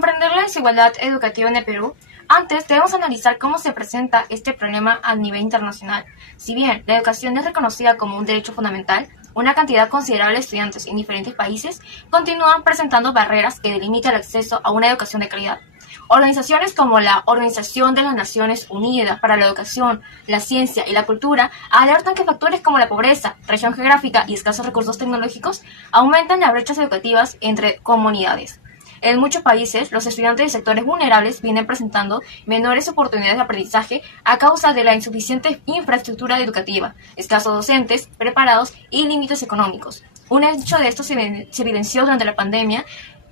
comprender la desigualdad educativa en el Perú, antes debemos analizar cómo se presenta este problema a nivel internacional. Si bien la educación es reconocida como un derecho fundamental, una cantidad considerable de estudiantes en diferentes países continúan presentando barreras que delimitan el acceso a una educación de calidad. Organizaciones como la Organización de las Naciones Unidas para la Educación, la Ciencia y la Cultura alertan que factores como la pobreza, región geográfica y escasos recursos tecnológicos aumentan las brechas educativas entre comunidades. En muchos países, los estudiantes de sectores vulnerables vienen presentando menores oportunidades de aprendizaje a causa de la insuficiente infraestructura educativa, escasos docentes preparados y límites económicos. Un hecho de esto se evidenció durante la pandemia,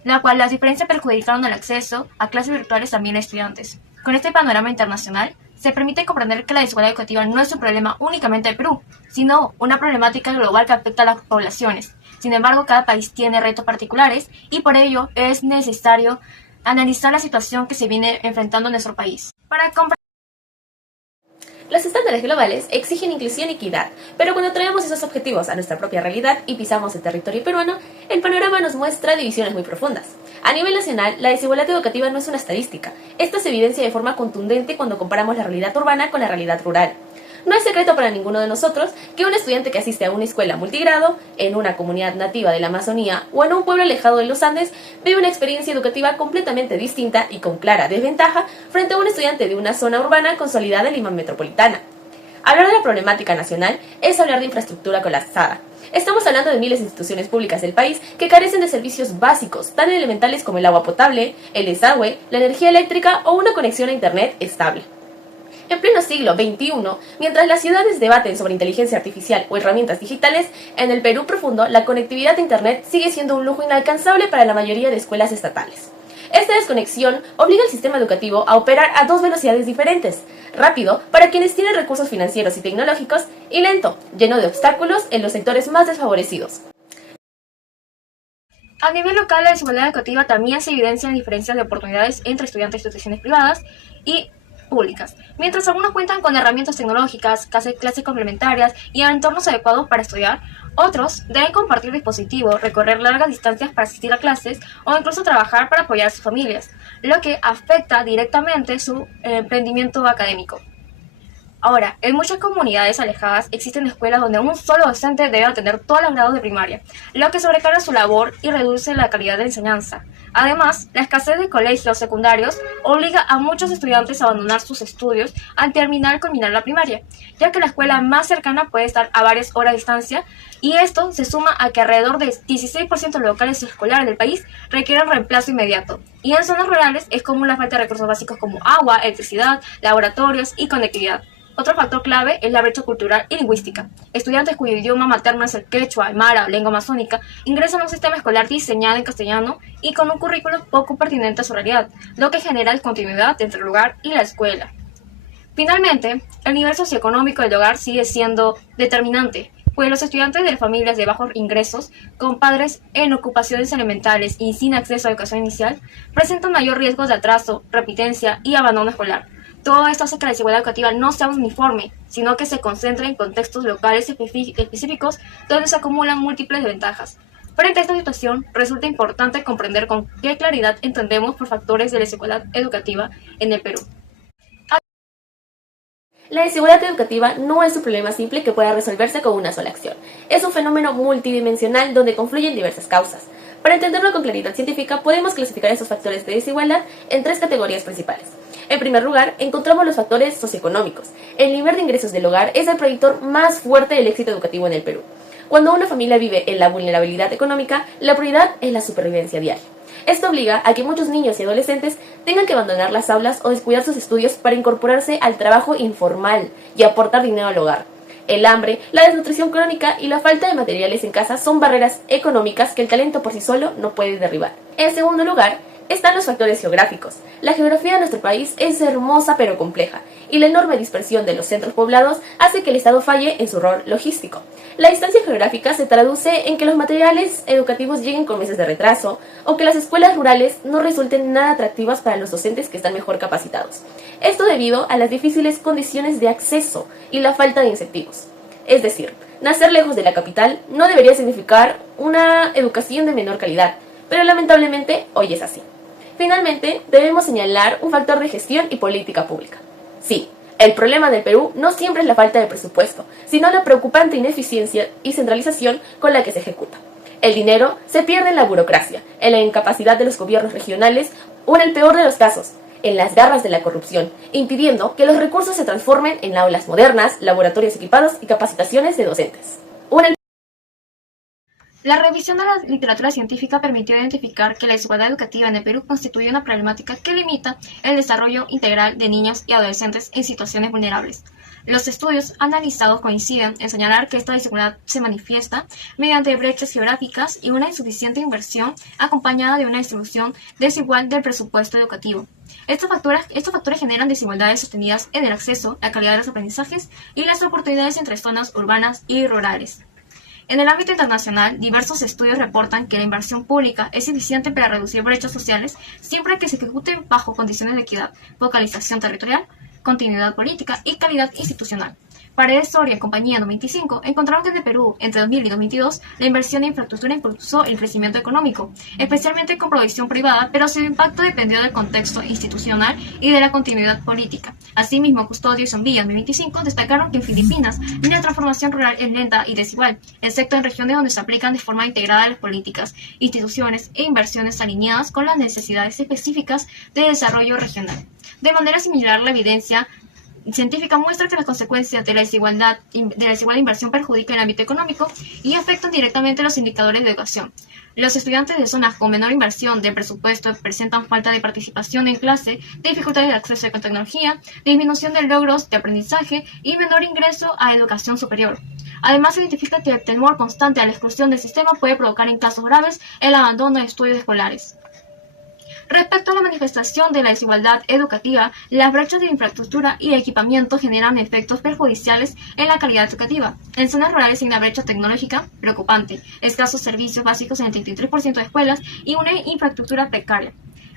la cual las diferencias perjudicaron el acceso a clases virtuales también a estudiantes. Con este panorama internacional, se permite comprender que la desigualdad educativa no es un problema únicamente del Perú, sino una problemática global que afecta a las poblaciones. Sin embargo, cada país tiene retos particulares y por ello es necesario analizar la situación que se viene enfrentando en nuestro país. Los estándares globales exigen inclusión y equidad, pero cuando traemos esos objetivos a nuestra propia realidad y pisamos el territorio peruano, el panorama nos muestra divisiones muy profundas. A nivel nacional, la desigualdad educativa no es una estadística. Esto se evidencia de forma contundente cuando comparamos la realidad urbana con la realidad rural. No es secreto para ninguno de nosotros que un estudiante que asiste a una escuela multigrado, en una comunidad nativa de la Amazonía o en un pueblo alejado de los Andes, vive una experiencia educativa completamente distinta y con clara desventaja frente a un estudiante de una zona urbana consolidada en Lima metropolitana. Hablar de la problemática nacional es hablar de infraestructura colapsada. Estamos hablando de miles de instituciones públicas del país que carecen de servicios básicos, tan elementales como el agua potable, el desagüe, la energía eléctrica o una conexión a internet estable. En pleno siglo XXI, mientras las ciudades debaten sobre inteligencia artificial o herramientas digitales, en el Perú profundo la conectividad a internet sigue siendo un lujo inalcanzable para la mayoría de escuelas estatales. Esta desconexión obliga al sistema educativo a operar a dos velocidades diferentes: rápido para quienes tienen recursos financieros y tecnológicos, y lento, lleno de obstáculos en los sectores más desfavorecidos. A nivel local, la desigualdad educativa también se evidencia en diferencias de oportunidades entre estudiantes de instituciones privadas y públicas. Mientras algunos cuentan con herramientas tecnológicas, clases complementarias y entornos adecuados para estudiar, otros deben compartir dispositivos, recorrer largas distancias para asistir a clases o incluso trabajar para apoyar a sus familias, lo que afecta directamente su emprendimiento académico. Ahora, en muchas comunidades alejadas existen escuelas donde un solo docente debe atender todos los grados de primaria, lo que sobrecarga su labor y reduce la calidad de enseñanza. Además, la escasez de colegios secundarios obliga a muchos estudiantes a abandonar sus estudios al culminar la primaria, ya que la escuela más cercana puede estar a varias horas de distancia, y esto se suma a que alrededor del 16% de los locales escolares del país requieren reemplazo inmediato. Y en zonas rurales es común la falta de recursos básicos como agua, electricidad, laboratorios y conectividad. Otro factor clave es la brecha cultural y lingüística. Estudiantes cuyo idioma materno es el quechua, aymara o lengua amazónica ingresan a un sistema escolar diseñado en castellano y con un currículo poco pertinente a su realidad, lo que genera descontinuidad entre el lugar y la escuela. Finalmente, el nivel socioeconómico del hogar sigue siendo determinante, pues los estudiantes de familias de bajos ingresos, con padres en ocupaciones elementales y sin acceso a educación inicial, presentan mayor riesgo de atraso, repitencia y abandono escolar. Todo esto hace que la desigualdad educativa no sea uniforme, sino que se concentre en contextos locales específicos donde se acumulan múltiples desventajas. Frente a esta situación, resulta importante comprender con qué claridad entendemos por factores de la desigualdad educativa en el Perú. La desigualdad educativa no es un problema simple que pueda resolverse con una sola acción. Es un fenómeno multidimensional donde confluyen diversas causas. Para entenderlo con claridad científica, podemos clasificar estos factores de desigualdad en tres categorías principales. En primer lugar, encontramos los factores socioeconómicos. El nivel de ingresos del hogar es el predictor más fuerte del éxito educativo en el Perú. Cuando una familia vive en la vulnerabilidad económica, la prioridad es la supervivencia diaria. Esto obliga a que muchos niños y adolescentes tengan que abandonar las aulas o descuidar sus estudios para incorporarse al trabajo informal y aportar dinero al hogar. El hambre, la desnutrición crónica y la falta de materiales en casa son barreras económicas que el talento por sí solo no puede derribar. En segundo lugar, están los factores geográficos. La geografía de nuestro país es hermosa pero compleja, y la enorme dispersión de los centros poblados hace que el Estado falle en su rol logístico. La distancia geográfica se traduce en que los materiales educativos lleguen con meses de retraso, o que las escuelas rurales no resulten nada atractivas para los docentes que están mejor capacitados. Esto debido a las difíciles condiciones de acceso y la falta de incentivos. Es decir, nacer lejos de la capital no debería significar una educación de menor calidad, pero lamentablemente hoy es así. Finalmente, debemos señalar un factor de gestión y política pública. Sí, el problema del Perú no siempre es la falta de presupuesto, sino la preocupante ineficiencia y centralización con la que se ejecuta. El dinero se pierde en la burocracia, en la incapacidad de los gobiernos regionales o, en el peor de los casos, en las garras de la corrupción, impidiendo que los recursos se transformen en aulas modernas, laboratorios equipados y capacitaciones de docentes. La revisión de la literatura científica permitió identificar que la desigualdad educativa en el Perú constituye una problemática que limita el desarrollo integral de niños y adolescentes en situaciones vulnerables. Los estudios analizados coinciden en señalar que esta desigualdad se manifiesta mediante brechas geográficas y una insuficiente inversión acompañada de una distribución desigual del presupuesto educativo. Estos factores generan desigualdades sostenidas en el acceso, la calidad de los aprendizajes y las oportunidades entre zonas urbanas y rurales. En el ámbito internacional, diversos estudios reportan que la inversión pública es eficiente para reducir brechas sociales siempre que se ejecute bajo condiciones de equidad, focalización territorial, continuidad política y calidad institucional. Paredes Soria y compañía 95 encontraron que en el Perú, entre 2000 y 2022, la inversión en infraestructura impulsó el crecimiento económico, especialmente con provisión privada, pero su impacto dependió del contexto institucional y de la continuidad política. Asimismo, Custodio y Zombilla 2025 destacaron que en Filipinas la transformación rural es lenta y desigual, excepto en regiones donde se aplican de forma integrada las políticas, instituciones e inversiones alineadas con las necesidades específicas de desarrollo regional. De manera similar, la evidencia científica muestra que las consecuencias de la desigual inversión perjudican el ámbito económico y afectan directamente los indicadores de educación. Los estudiantes de zonas con menor inversión del presupuesto presentan falta de participación en clase, dificultades de acceso a tecnología, disminución de logros de aprendizaje y menor ingreso a educación superior. Además, se identifica que el temor constante a la exclusión del sistema puede provocar en casos graves el abandono de estudios escolares. Respecto a la manifestación de la desigualdad educativa, las brechas de infraestructura y equipamiento generan efectos perjudiciales en la calidad educativa. En zonas rurales hay una brecha tecnológica preocupante, escasos servicios básicos en el 33% de escuelas y una infraestructura precaria.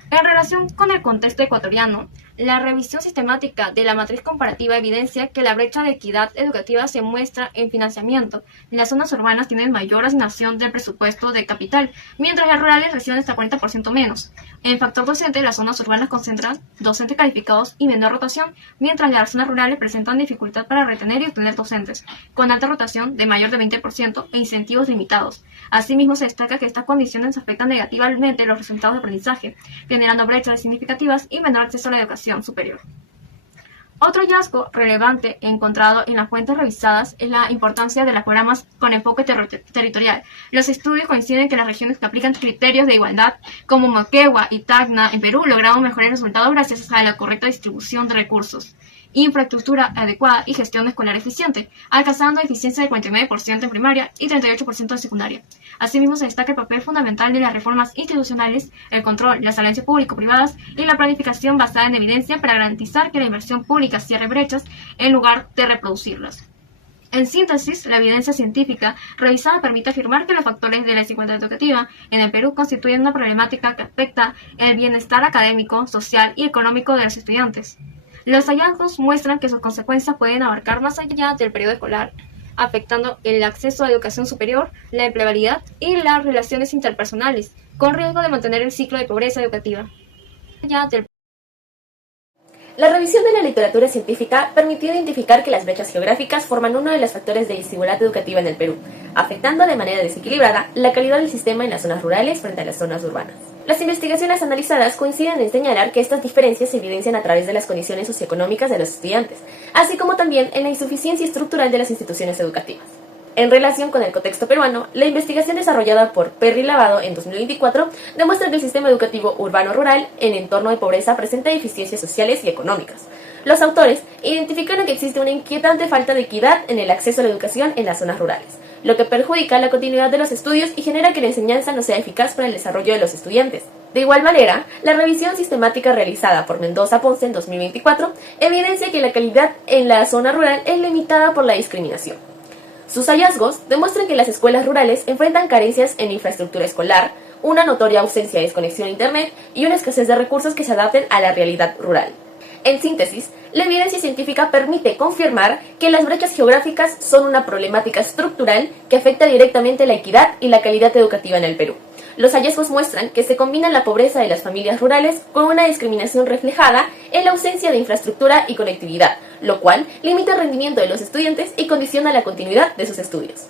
En relación con el contexto ecuatoriano, la revisión sistemática de la matriz comparativa evidencia que la brecha de equidad educativa se muestra en financiamiento. Las zonas urbanas tienen mayor asignación del presupuesto de capital, mientras las rurales reciben hasta 40% menos. En factor docente, las zonas urbanas concentran docentes calificados y menor rotación, mientras las zonas rurales presentan dificultad para retener y obtener docentes, con alta rotación de mayor de 20% e incentivos limitados. Asimismo, se destaca que estas condiciones afectan negativamente los resultados de aprendizaje, generando brechas significativas y menor acceso a la educación superior. Otro hallazgo relevante encontrado en las fuentes revisadas es la importancia de los programas con enfoque territorial. Los estudios coinciden que las regiones que aplican criterios de igualdad, como Moquegua y Tacna en Perú, lograron mejores resultados gracias a la correcta distribución de recursos, infraestructura adecuada y gestión escolar eficiente, alcanzando eficiencia del 49% en primaria y 38% en secundaria. Asimismo, se destaca el papel fundamental de las reformas institucionales, el control, las alianzas público-privadas y la planificación basada en evidencia para garantizar que la inversión pública cierre brechas en lugar de reproducirlas. En síntesis, la evidencia científica revisada permite afirmar que los factores de la desigualdad educativa en el Perú constituyen una problemática que afecta el bienestar académico, social y económico de los estudiantes. Los hallazgos muestran que sus consecuencias pueden abarcar más allá del periodo escolar, afectando el acceso a educación superior, la empleabilidad y las relaciones interpersonales, con riesgo de mantener el ciclo de pobreza educativa. La revisión de la literatura científica permitió identificar que las brechas geográficas forman uno de los factores de desigualdad educativa en el Perú, afectando de manera desequilibrada la calidad del sistema en las zonas rurales frente a las zonas urbanas. Las investigaciones analizadas coinciden en señalar que estas diferencias se evidencian a través de las condiciones socioeconómicas de los estudiantes, así como también en la insuficiencia estructural de las instituciones educativas. En relación con el contexto peruano, la investigación desarrollada por Perry Lavado en 2024 demuestra que el sistema educativo urbano-rural en entorno de pobreza presenta deficiencias sociales y económicas. Los autores identificaron que existe una inquietante falta de equidad en el acceso a la educación en las zonas rurales, lo que perjudica la continuidad de los estudios y genera que la enseñanza no sea eficaz para el desarrollo de los estudiantes. De igual manera, la revisión sistemática realizada por Mendoza Ponce en 2024 evidencia que la calidad en la zona rural es limitada por la discriminación. Sus hallazgos demuestran que las escuelas rurales enfrentan carencias en infraestructura escolar, una notoria ausencia de desconexión a Internet y una escasez de recursos que se adapten a la realidad rural. En síntesis, la evidencia científica permite confirmar que las brechas geográficas son una problemática estructural que afecta directamente la equidad y la calidad educativa en el Perú, Los hallazgos muestran que se combina la pobreza de las familias rurales con una discriminación reflejada en la ausencia de infraestructura y conectividad, lo cual limita el rendimiento de los estudiantes y condiciona la continuidad de sus estudios.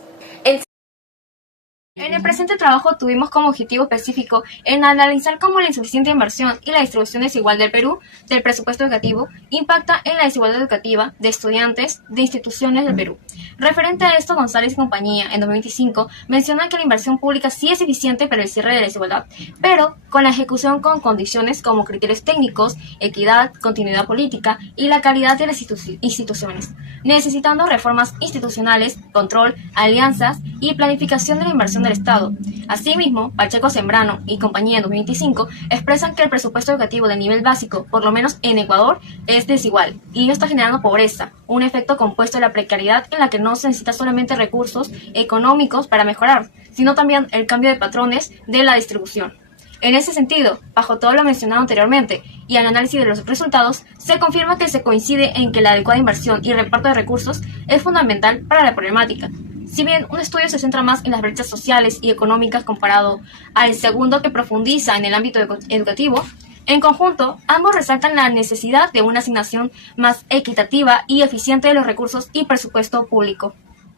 En el presente trabajo tuvimos como objetivo específico en analizar cómo la insuficiente inversión y la distribución desigual del Perú del presupuesto educativo impacta en la desigualdad educativa de estudiantes de instituciones del Perú. Referente a esto, González y compañía, en 2025, mencionan que la inversión pública sí es eficiente para el cierre de la desigualdad, pero con la ejecución con condiciones como criterios técnicos, equidad, continuidad política y la calidad de las instituciones, necesitando reformas institucionales, control, alianzas y planificación de la inversión del Estado. Asimismo, Pacheco Sembrano y compañía en 2025 expresan que el presupuesto educativo de nivel básico, por lo menos en Ecuador, es desigual y ello está generando pobreza, un efecto compuesto de la precariedad en la que no se necesita solamente recursos económicos para mejorar, sino también el cambio de patrones de la distribución. En ese sentido, bajo todo lo mencionado anteriormente y al análisis de los resultados, se confirma que se coincide en que la adecuada inversión y reparto de recursos es fundamental para la problemática. Si bien un estudio se centra más en las brechas sociales y económicas comparado al segundo que profundiza en el ámbito educativo, en conjunto, ambos resaltan la necesidad de una asignación más equitativa y eficiente de los recursos y presupuesto público.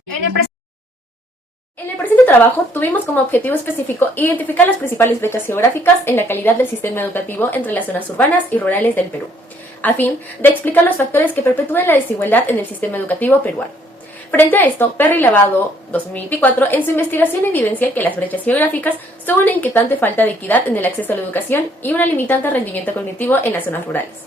En el presente trabajo tuvimos como objetivo específico identificar las principales brechas geográficas en la calidad del sistema educativo entre las zonas urbanas y rurales del Perú, a fin de explicar los factores que perpetúan la desigualdad en el sistema educativo peruano. Frente a esto, Perry Lavado, 2024, en su investigación evidencia que las brechas geográficas son una inquietante falta de equidad en el acceso a la educación y una limitante rendimiento cognitivo en las zonas rurales.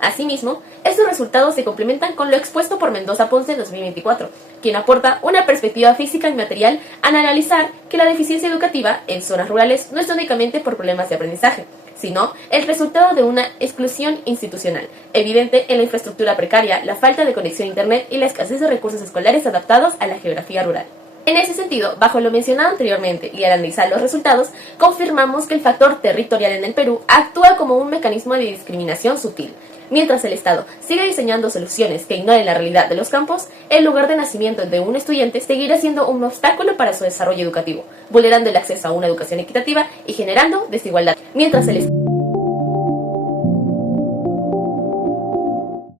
Asimismo, estos resultados se complementan con lo expuesto por Mendoza Ponce en 2024, quien aporta una perspectiva física y material al analizar que la deficiencia educativa en zonas rurales no es únicamente por problemas de aprendizaje, sino el resultado de una exclusión institucional, evidente en la infraestructura precaria, la falta de conexión a Internet y la escasez de recursos escolares adaptados a la geografía rural. En ese sentido, bajo lo mencionado anteriormente y al analizar los resultados, confirmamos que el factor territorial en el Perú actúa como un mecanismo de discriminación sutil. Mientras el Estado siga diseñando soluciones que ignoren la realidad de los campos, el lugar de nacimiento de un estudiante seguirá siendo un obstáculo para su desarrollo educativo, vulnerando el acceso a una educación equitativa y generando desigualdad. Mientras el